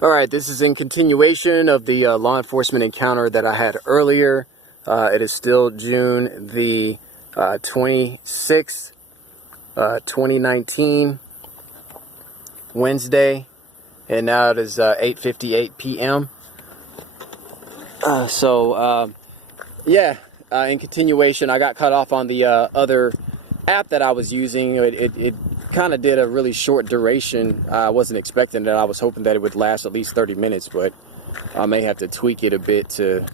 All right, this is in continuation of the law enforcement encounter that I had earlier. It is still June the 26th, 2019, Wednesday, and now it is 8:58 p.m. In continuation, I got cut off on the other app that I was using. It kind of did a really short duration. I wasn't expecting that. I was hoping that it would last at least 30 minutes, but I may have to tweak it a bit to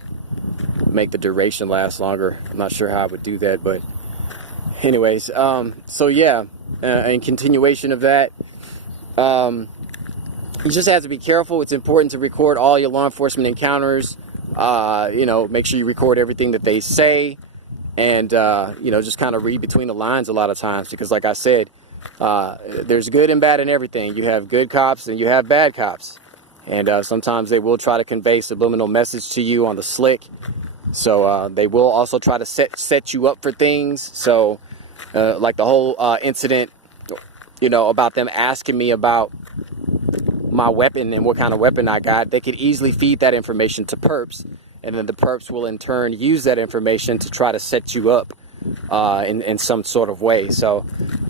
make the duration last longer. I'm not sure how I would do that, but anyways, in continuation of that, you just have to be careful. It's important to record all your law enforcement encounters. Make sure you record everything that they say, and just kind of read between the lines a lot of times, because like I said, there's good and bad in everything. You have good cops and you have bad cops, and sometimes they will try to convey subliminal message to you on the slick. So they will also try to set you up for things. So like the whole incident, about them asking me about my weapon and what kind of weapon I got, they could easily feed that information to perps, and then the perps will in turn use that information to try to set you up in some sort of way. So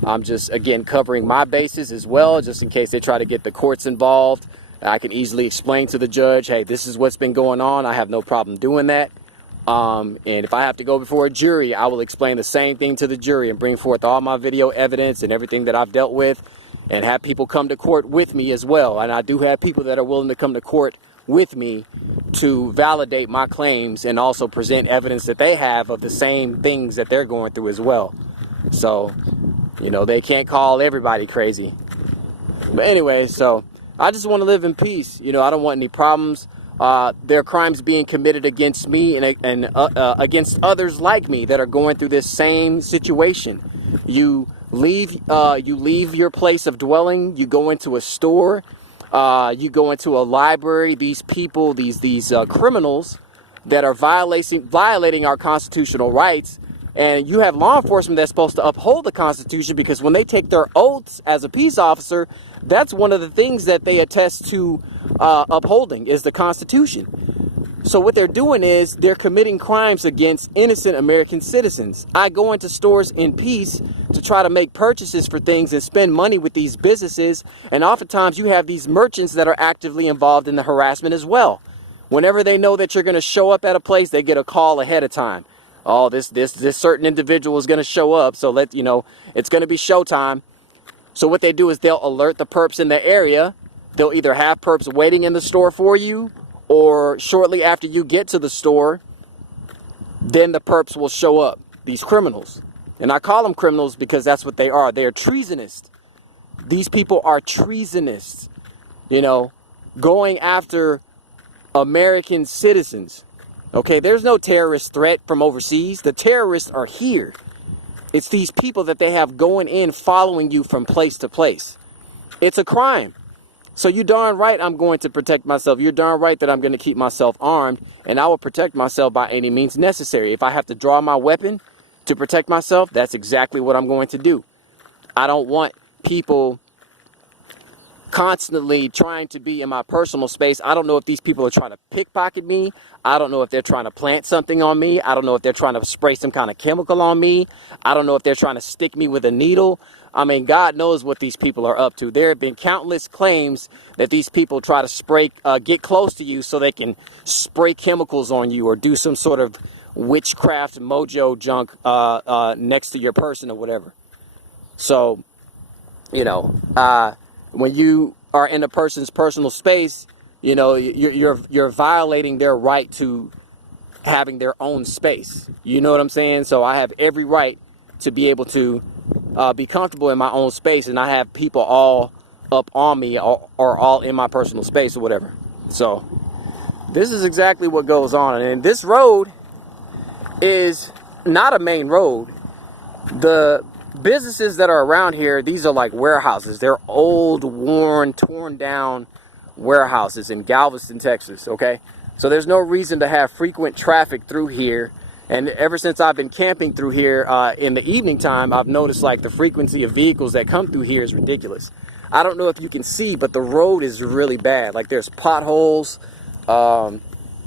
I'm just, again, covering my bases as well, just in case they try to get the courts involved. I can easily explain to the judge, hey, this is what's been going on. I have no problem doing that. And if I have to go before a jury, I will explain the same thing to the jury and bring forth all my video evidence and everything that I've dealt with, and have people come to court with me as well. And I do have people that are willing to come to court with me to validate my claims and also present evidence that they have of the same things that they're going through as well. So, they can't call everybody crazy. But anyway, so I just want to live in peace. I don't want any problems. There are crimes being committed against me and against others like me that are going through this same situation. You leave your place of dwelling. You go into a store. You go into a library. These people, these criminals that are violating our constitutional rights, and you have law enforcement that's supposed to uphold the Constitution, because when they take their oaths as a peace officer, that's one of the things that they attest to upholding is the Constitution. So what they're doing is they're committing crimes against innocent American citizens. I go into stores in peace to try to make purchases for things and spend money with these businesses, and oftentimes you have these merchants that are actively involved in the harassment as well. Whenever they know that you're going to show up at a place, they get a call ahead of time. Oh, this certain individual is going to show up, so it's going to be showtime. So what they do is they'll alert the perps in the area. They'll either have perps waiting in the store for you, or shortly after you get to the store, then the perps will show up, these criminals. And I call them criminals because that's what they are. They're treasonous. These people are treasonous, going after American citizens. Okay, there's no terrorist threat from overseas. The terrorists are here. It's these people that they have going in, following you from place to place. It's a crime. So you darn right I'm going to protect myself. You're darn right that I'm going to keep myself armed, and I will protect myself by any means necessary. If I have to draw my weapon to protect myself, that's exactly what I'm going to do. I don't want people constantly trying to be in my personal space. I don't know if these people are trying to pickpocket me. I don't know if they're trying to plant something on me. I don't know if they're trying to spray some kind of chemical on me. I don't know if they're trying to stick me with a needle. I mean, God knows what these people are up to. There have been countless claims that these people try to get close to you so they can spray chemicals on you or do some sort of witchcraft mojo junk next to your person or whatever. So, when you are in a person's personal space, you're violating their right to having their own space. You know what I'm saying? So I have every right to be able to be comfortable in my own space, and I have people all up on me or all in my personal space or whatever. So this is exactly what goes on. And this road is not a main road. The businesses that are around here, these are like warehouses. They're old, worn, torn down warehouses in Galveston, Texas, okay? So there's no reason to have frequent traffic through here. And ever since I've been camping through here in the evening time, I've noticed like the frequency of vehicles that come through here is ridiculous. I don't know if you can see, but the road is really bad. Like there's potholes.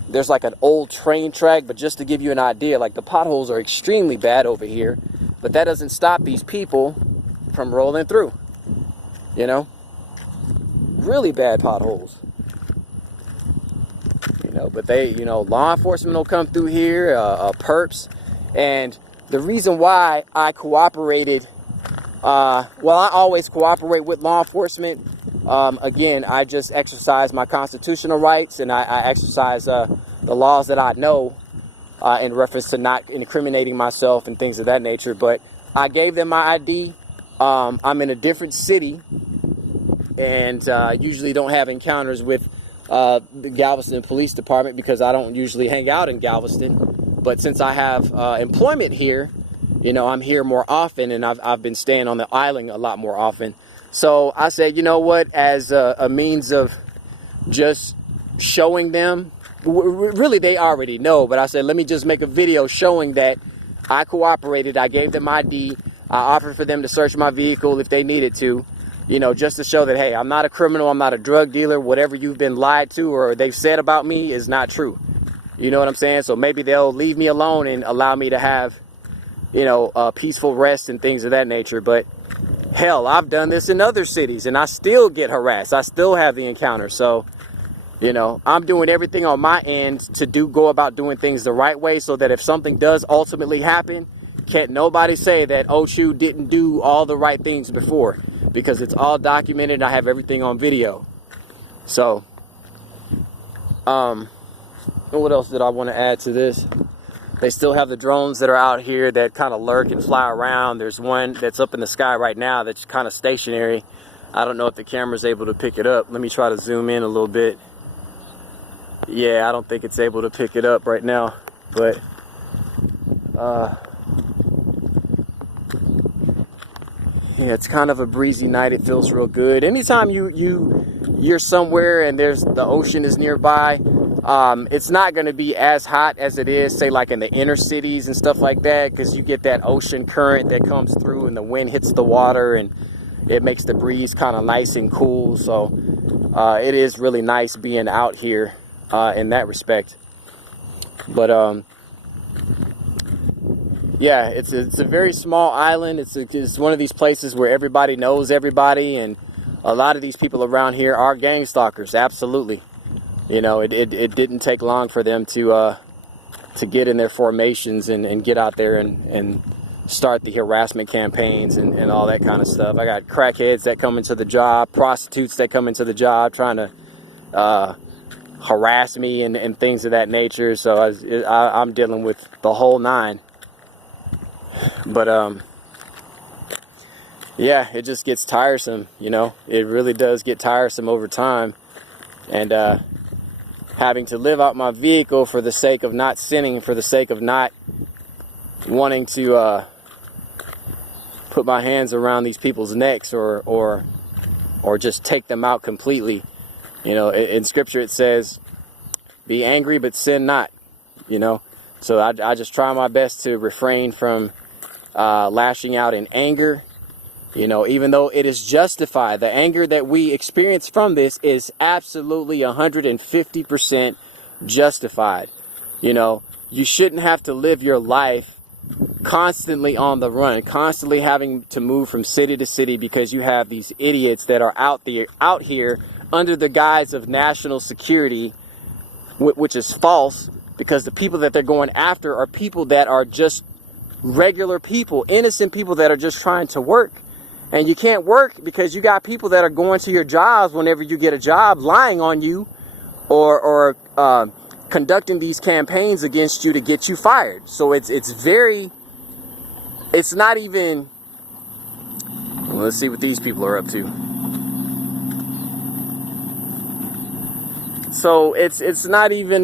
There's like an old train track, but just to give you an idea, like the potholes are extremely bad over here, but that doesn't stop these people from rolling through, you know, really bad potholes, you know, but they, you know, law enforcement will come through here, perps. And the reason why I cooperated, well, I always cooperate with law enforcement. Again, I just exercise my constitutional rights, and I exercise the laws that I know in reference to not incriminating myself and things of that nature. But I gave them my ID. I'm in a different city, and usually don't have encounters with the Galveston Police Department because I don't usually hang out in Galveston. But since I have employment here, you know, I'm here more often, and I've been staying on the island a lot more often. So I said, you know what, as a means of just showing them, really they already know, but I said, let me just make a video showing that I cooperated. I gave them ID. I offered for them to search my vehicle if they needed to, you know, just to show that, hey, I'm not a criminal. I'm not a drug dealer. Whatever you've been lied to or they've said about me is not true. You know what I'm saying? So maybe they'll leave me alone and allow me to have, you know, peaceful rest and things of that nature. But hell, I've done this in other cities and I still get harassed. I still have the encounter. So, you know, I'm doing everything on my end to go about doing things the right way so that if something does ultimately happen, can't nobody say that Ochu didn't do all the right things before, because it's all documented. I have everything on video. So, what else did I want to add to this? They still have the drones that are out here that kind of lurk and fly around. There's one that's up in the sky right now that's kind of stationary. I don't know if the camera's able to pick it up. Let me try to zoom in a little bit. Yeah, I don't think it's able to pick it up right now. But, yeah, it's kind of a breezy night. It feels real good. Anytime you're somewhere and there's the ocean is nearby, it's not going to be as hot as it is, say, like in the inner cities and stuff like that, because you get that ocean current that comes through and the wind hits the water and it makes the breeze kind of nice and cool. So it is really nice being out here in that respect. But yeah, it's a very small island. It's one of these places where everybody knows everybody, and a lot of these people around here are gang stalkers. Absolutely. You know, it didn't take long for them to get in their formations and get out there and start the harassment campaigns and all that kind of stuff. I got crackheads that come into the job, prostitutes that come into the job trying to harass me and things of that nature. So I'm dealing with the whole nine. But yeah, it just gets tiresome, you know. It really does get tiresome over time. And having to live out my vehicle for the sake of not sinning, for the sake of not wanting to put my hands around these people's necks or just take them out completely. You know, in scripture it says, be angry but sin not, you know. So I just try my best to refrain from lashing out in anger. You know, even though it is justified, the anger that we experience from this is absolutely 150% justified. You know, you shouldn't have to live your life constantly on the run, constantly having to move from city to city because you have these idiots that are out here under the guise of national security, which is false, because the people that they're going after are people that are just regular people, innocent people that are just trying to work. And you can't work because you got people that are going to your jobs whenever you get a job, lying on you or conducting these campaigns against you to get you fired. So it's not even, well, let's see what these people are up to. So it's not even,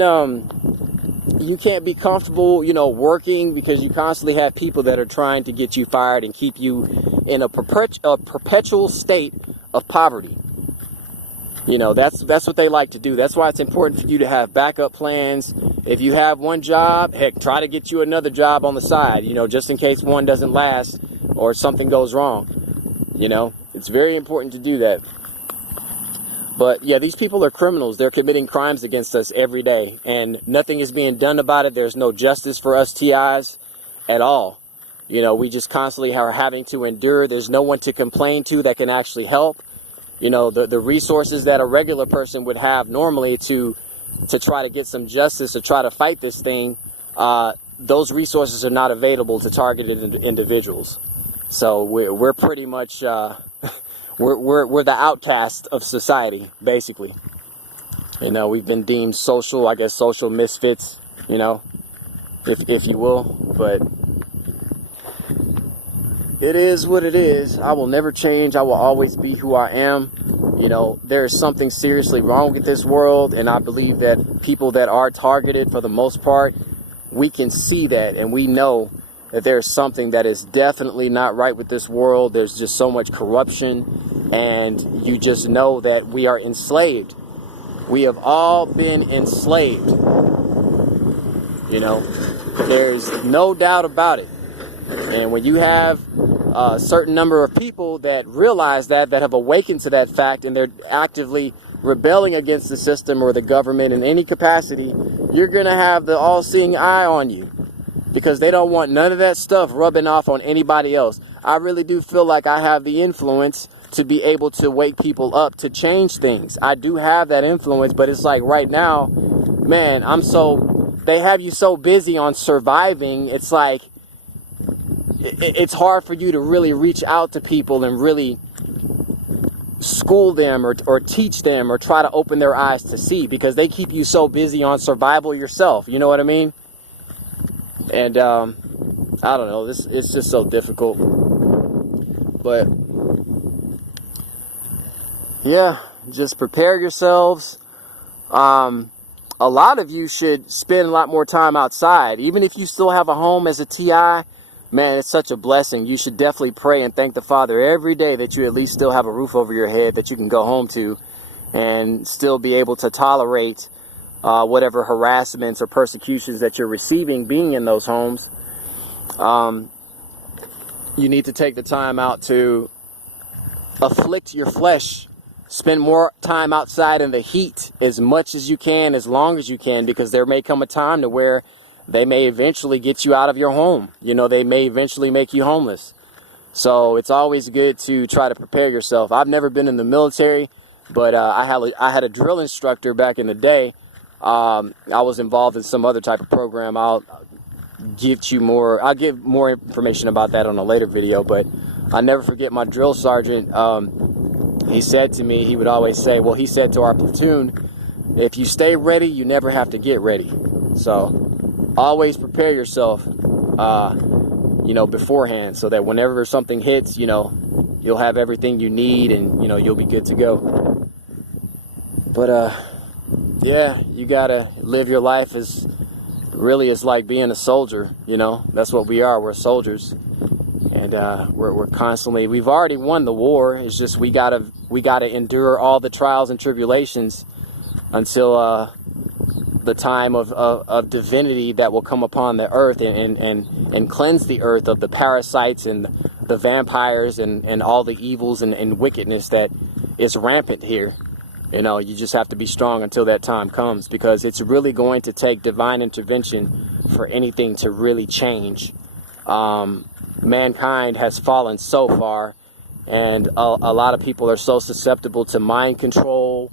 you can't be comfortable, you know, working because you constantly have people that are trying to get you fired and keep you in a perpetual state of poverty. You know, that's what they like to do. That's why it's important for you to have backup plans. If you have one job, heck, try to get you another job on the side, you know, just in case one doesn't last or something goes wrong. You know, It's very important to do that. But yeah, these people are criminals. They're committing crimes against us every day, and nothing is being done about it. There's no justice for us TIs at all. You know, we just constantly are having to endure. There's no one to complain to that can actually help. You know, the resources that a regular person would have normally to try to get some justice, to try to fight this thing, those resources are not available to targeted individuals. So we're pretty much we're the outcast of society, basically. You know, we've been deemed social misfits, you know, if you will. But it is what it is. I will never change. I will always be who I am. You know, there is something seriously wrong with this world, and I believe that people that are targeted, for the most part, we can see that, and we know that there's something that is definitely not right with this world. There's just so much corruption, and you just know that we are enslaved. We have all been enslaved. You know, there's no doubt about it. And when you have a certain number of people that realize that have awakened to that fact, and they're actively rebelling against the system or the government in any capacity, you're going to have the all-seeing eye on you, because they don't want none of that stuff rubbing off on anybody else. I really do feel like I have the influence to be able to wake people up to change things. I do have that influence, but it's like right now, man, they have you so busy on surviving. It's like, it's hard for you to really reach out to people and really school them or teach them or try to open their eyes to see, because they keep you so busy on survival yourself. You know what I mean? And I don't know, it's just so difficult. But yeah, just prepare yourselves. A lot of you should spend a lot more time outside. Even if you still have a home as a TI, man, it's such a blessing. You should definitely pray and thank the Father every day that you at least still have a roof over your head that you can go home to, and still be able to tolerate whatever harassments or persecutions that you're receiving being in those homes. You need to take the time out to afflict your flesh. Spend more time outside in the heat as much as you can, as long as you can, because there may come a time to where they may eventually get you out of your home. You know, they may eventually make you homeless. So it's always good to try to prepare yourself. I've never been in the military, but I had a drill instructor back in the day. I was involved in some other type of program. I'll give more information about that on a later video, but I'll never forget my drill sergeant. He said to me, he would always say, well, he said to our platoon, if you stay ready, you never have to get ready. So always prepare yourself, you know, beforehand, so that whenever something hits, you know, you'll have everything you need, and, you know, you'll be good to go. But, yeah, you gotta live your life as really as like being a soldier, you know. That's what we are. We're soldiers. And we're constantly, we've already won the war. It's just we gotta endure all the trials and tribulations until the time of divinity that will come upon the earth and cleanse the earth of the parasites and the vampires and all the evils and wickedness that is rampant here. You know, you just have to be strong until that time comes, because it's really going to take divine intervention for anything to really change. Mankind has fallen so far, and a lot of people are so susceptible to mind control,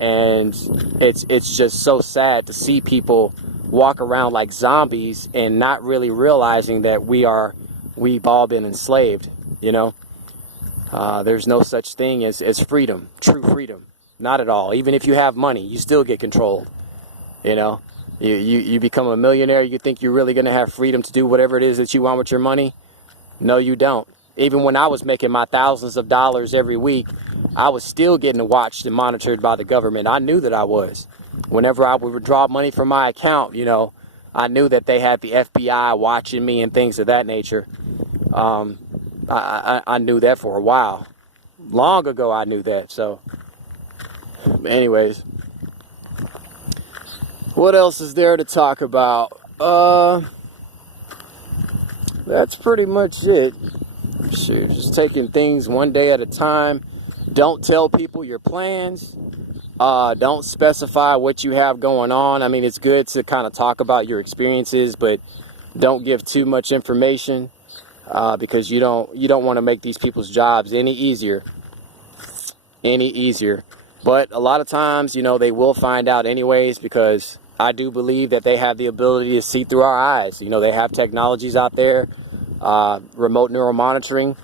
and it's just so sad to see people walk around like zombies and not really realizing that we've all been enslaved. You know, there's no such thing as freedom, true freedom. Not at all. Even if you have money, you still get controlled. You know, you become a millionaire, you think you're really going to have freedom to do whatever it is that you want with your money. No, you don't. Even when I was making my thousands of dollars every week, I was still getting watched and monitored by the government. I knew that I was. Whenever I would withdraw money from my account, you know, I knew that they had the FBI watching me and things of that nature. I knew that for a while. Long ago, I knew that. So, anyways, what else is there to talk about? That's pretty much it. shoot, just taking things one day at a time. Don't tell people your plans. Don't specify what you have going on. I mean, it's good to kind of talk about your experiences, but don't give too much information, because you don't want to make these people's jobs any easier. But a lot of times, you know, they will find out anyways, because I do believe that they have the ability to see through our eyes. You know, they have technologies out there, remote neural monitoring.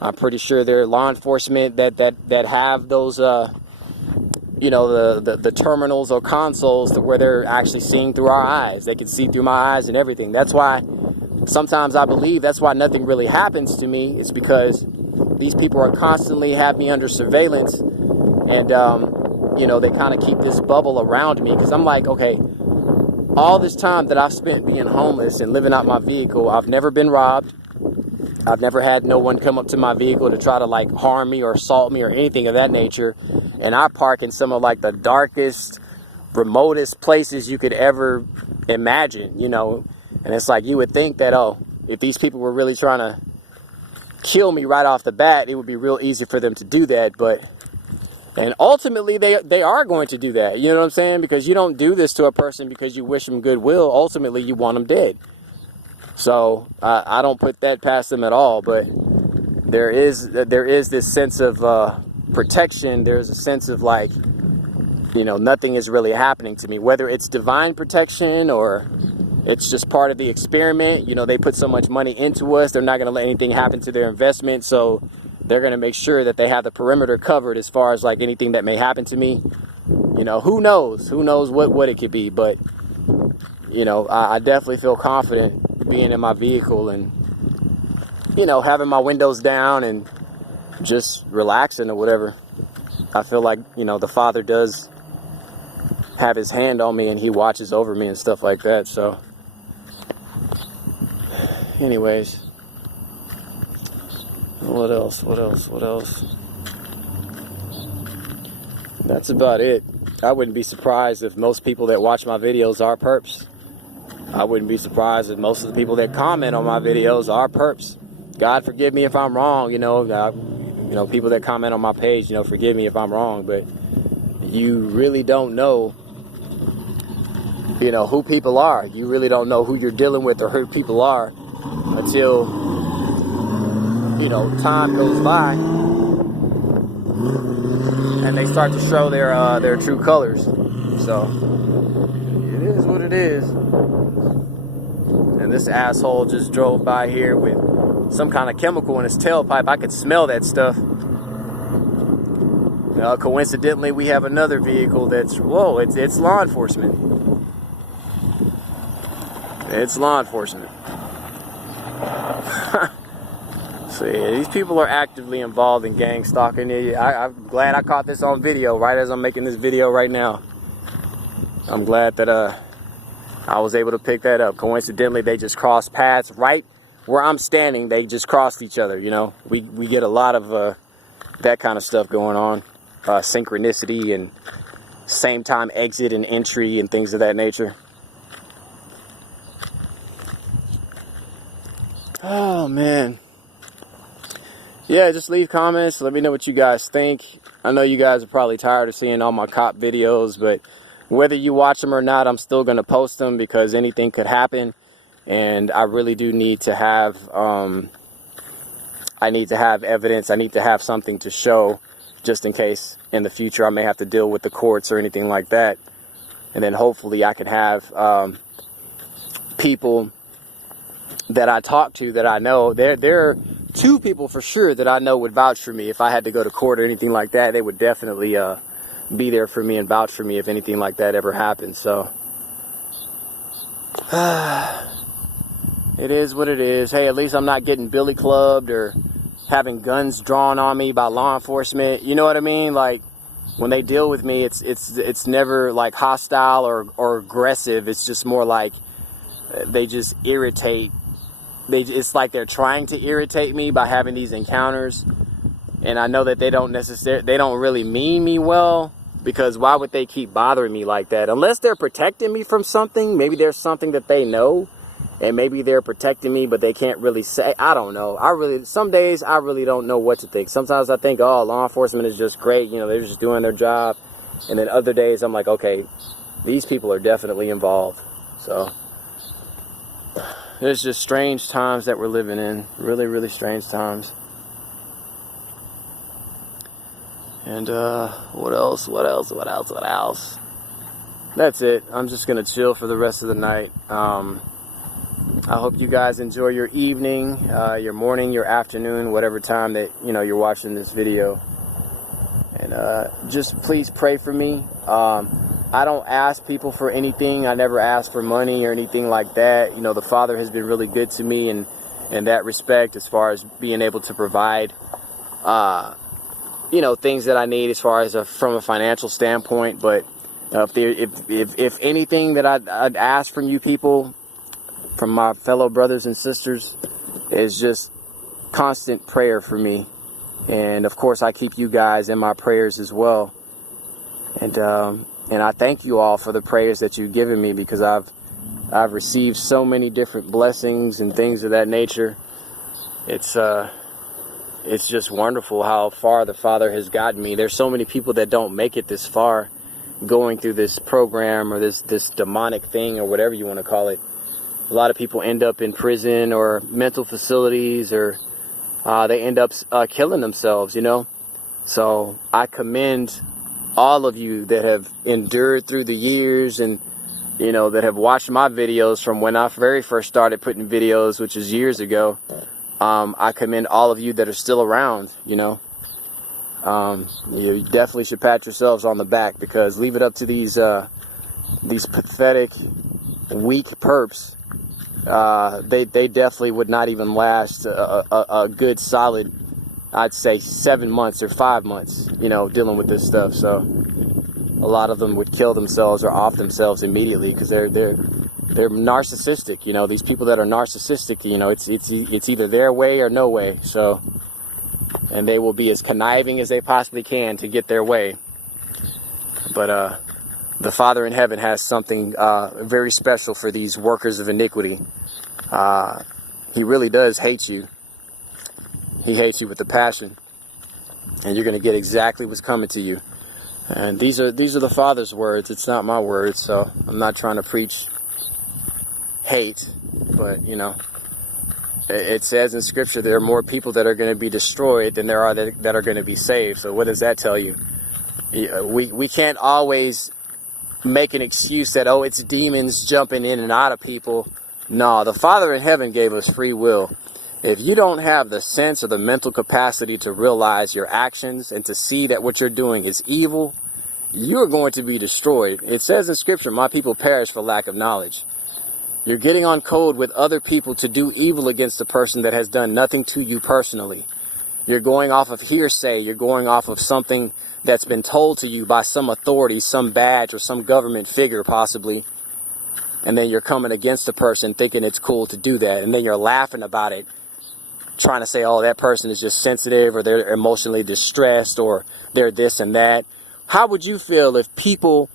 I'm pretty sure there are law enforcement that have those, you know, the terminals or consoles to where they're actually seeing through our eyes. They can see through my eyes and everything. That's why sometimes I believe that's why nothing really happens to me. It's because these people are constantly have me under surveillance, and you know, they kind of keep this bubble around me, because I'm like, okay, all this time that I've spent being homeless and living out my vehicle, I've never been robbed. I've never had no one come up to my vehicle to try to like harm me or assault me or anything of that nature. And I park in some of like the darkest, remotest places you could ever imagine, you know. And it's like, you would think that, oh, if these people were really trying to kill me right off the bat, it would be real easy for them to do that. And ultimately they are going to do that. You know what I'm saying? Because you don't do this to a person because you wish them goodwill. Ultimately, you want them dead. So I don't put that past them at all. But there is this sense of protection. There's a sense of like, you know, nothing is really happening to me, whether it's divine protection or it's just part of the experiment. You know, they put so much money into us, they're not going to let anything happen to their investment. So they're going to make sure that they have the perimeter covered as far as like anything that may happen to me. You know, who knows what it could be. But, you know, I definitely feel confident being in my vehicle and, you know, having my windows down and just relaxing or whatever. I feel like, you know, the Father does have his hand on me and he watches over me and stuff like that. So anyways, what else? That's about it. I wouldn't be surprised if most people that watch my videos are perps. I wouldn't be surprised if most of the people that comment on my videos are perps. God forgive me if I'm wrong, you know, people that comment on my page, you know, forgive me if I'm wrong, but you really don't know, you know, who people are. You really don't know who you're dealing with or who people are until, you know, time goes by and they start to show their true colors. So it is what it is. And this asshole just drove by here with some kind of chemical in his tailpipe. I could smell that stuff. Coincidentally, we have another vehicle that's, whoa, it's law enforcement. It's law enforcement. So yeah, these people are actively involved in gang stalking. I'm glad I caught this on video right as I'm making this video right now. I'm glad that I was able to pick that up. Coincidentally, they just crossed paths right where I'm standing. They just crossed each other, you know. We get a lot of that kind of stuff going on. Synchronicity and same time exit and entry and things of that nature. Oh, man. Yeah, just leave comments. Let me know what you guys think. I know you guys are probably tired of seeing all my cop videos, but whether you watch them or not, I'm still going to post them because anything could happen. And I really do need to have, I need to have evidence. I need to have something to show just in case in the future I may have to deal with the courts or anything like that. And then hopefully I can have people that I talk to that I know. There are two people for sure that I know would vouch for me. If I had to go to court or anything like that, they would definitely be there for me and vouch for me if anything like that ever happened. So it is what it is. Hey, at least I'm not getting billy clubbed or having guns drawn on me by law enforcement. You know what I mean? Like, when they deal with me, it's never like hostile or aggressive. It's just more like they just irritate. It's like they're trying to irritate me by having these encounters. And I know that they don't really mean me well, because why would they keep bothering me like that? Unless they're protecting me from something, maybe there's something that they know and maybe they're protecting me, but they can't really say. I don't know. Some days I really don't know what to think. Sometimes I think, oh, law enforcement is just great. They're just doing their job. And then other days I'm like, okay, these people are definitely involved. So there's just strange times that we're living in. Really, really strange times. And what else? That's it. I'm just going to chill for the rest of the night. I hope you guys enjoy your evening, your morning, your afternoon, whatever time that, you're watching this video. And just please pray for me. I don't ask people for anything. I never ask for money or anything like that. The Father has been really good to me in that respect, as far as being able to provide, things that I need as far as from a financial standpoint. But if anything that I'd ask from you people, from my fellow brothers and sisters, is just constant prayer for me. And of course, I keep you guys in my prayers as well. And I thank you all for the prayers that you've given me, because I've received so many different blessings and things of that nature. It's just wonderful how far the Father has gotten me. There's so many people that don't make it this far, going through this program or this demonic thing or whatever you want to call it. A lot of people end up in prison or mental facilities, or they end up killing themselves, So I commend all of you that have endured through the years, and that have watched my videos from when I very first started putting videos, which is years ago. I commend all of you that are still around. You definitely should pat yourselves on the back, because leave it up to these pathetic, weak perps. They definitely would not even last a good solid, I'd say, 7 months or 5 months, dealing with this stuff. So a lot of them would kill themselves or off themselves immediately, because they're narcissistic. These people that are narcissistic, it's either their way or no way. So, and they will be as conniving as they possibly can to get their way. But the Father in heaven has something very special for these workers of iniquity. He really does hate you. He hates you with a passion, and you're going to get exactly what's coming to you. And these are the Father's words. It's not my words, so I'm not trying to preach hate, but it says in Scripture there are more people that are going to be destroyed than there are that are going to be saved. So what does that tell you? We can't always make an excuse that, oh, it's demons jumping in and out of people. No, the Father in heaven gave us free will. If you don't have the sense or the mental capacity to realize your actions and to see that what you're doing is evil, you're going to be destroyed. It says in Scripture, my people perish for lack of knowledge. You're getting on code with other people to do evil against a person that has done nothing to you personally. You're going off of hearsay. You're going off of something that's been told to you by some authority, some badge, or some government figure possibly. And then you're coming against a person thinking it's cool to do that. And then you're laughing about it, trying to say, oh, that person is just sensitive, or they're emotionally distressed, or they're this and that. How would you feel if people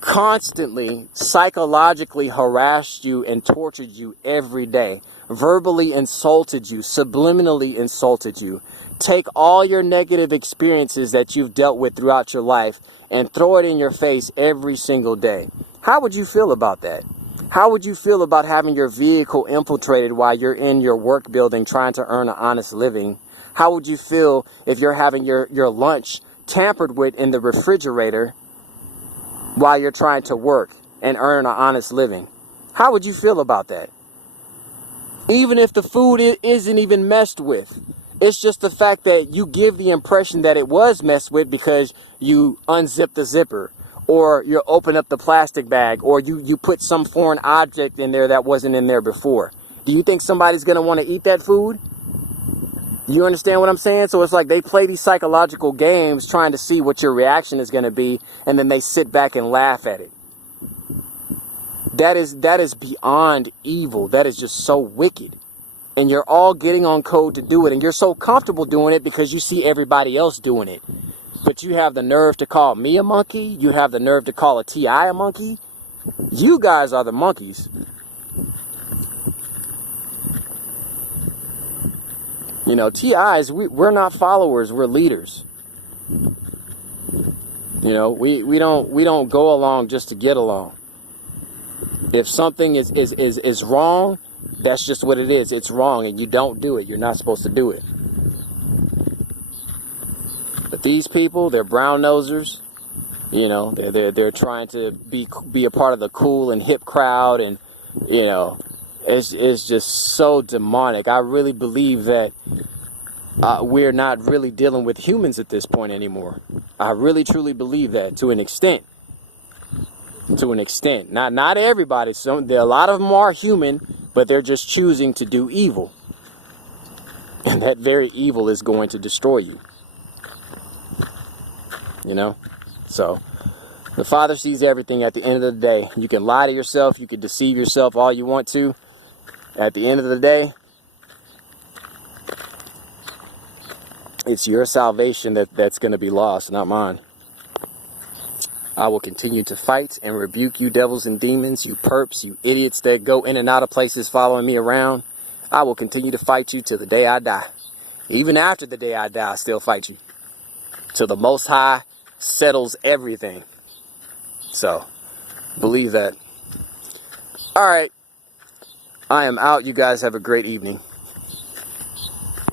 constantly psychologically harassed you and tortured you every day, verbally insulted you, subliminally insulted you? Take all your negative experiences that you've dealt with throughout your life and throw it in your face every single day. How would you feel about that? How would you feel about having your vehicle infiltrated while you're in your work building trying to earn an honest living? How would you feel if you're having your lunch tampered with in the refrigerator while you're trying to work and earn an honest living? How would you feel about that? Even if the food isn't even messed with, it's just the fact that you give the impression that it was messed with because you unzip the zipper, or you open up the plastic bag, or you put some foreign object in there that wasn't in there before. Do you think somebody's going to want to eat that food? You understand what I'm saying? So it's like they play these psychological games trying to see what your reaction is going to be, and then they sit back and laugh at it. That is beyond evil. That is just so wicked. And you're all getting on code to do it, and you're so comfortable doing it because you see everybody else doing it. But you have the nerve to call me a monkey? You have the nerve to call a TI a monkey? You guys are the monkeys. You know, TIs, we're not followers, we're leaders. You know, we don't go along just to get along. If something is wrong, that's just what it is. It's wrong, and you don't do it. You're not supposed to do it. But these people, they're brown nosers. You know, they're trying to be a part of the cool and hip crowd, and you know, it's just so demonic. I really believe that we're not really dealing with humans at this point anymore. I really truly believe that to an extent. To an extent, not everybody. A lot of them are human, but they're just choosing to do evil, and that very evil is going to destroy you. You know, so the Father sees everything. At the end of the day, you can lie to yourself, you can deceive yourself all you want to. At the end of the day, it's your salvation that's going to be lost, not mine. I will continue to fight and rebuke you devils and demons, you perps, you idiots that go in and out of places following me around. I will continue to fight you till the day I die. Even after the day I die, I still fight you. Till the Most High settles everything. So, believe that. Alright, I am out. You guys have a great evening.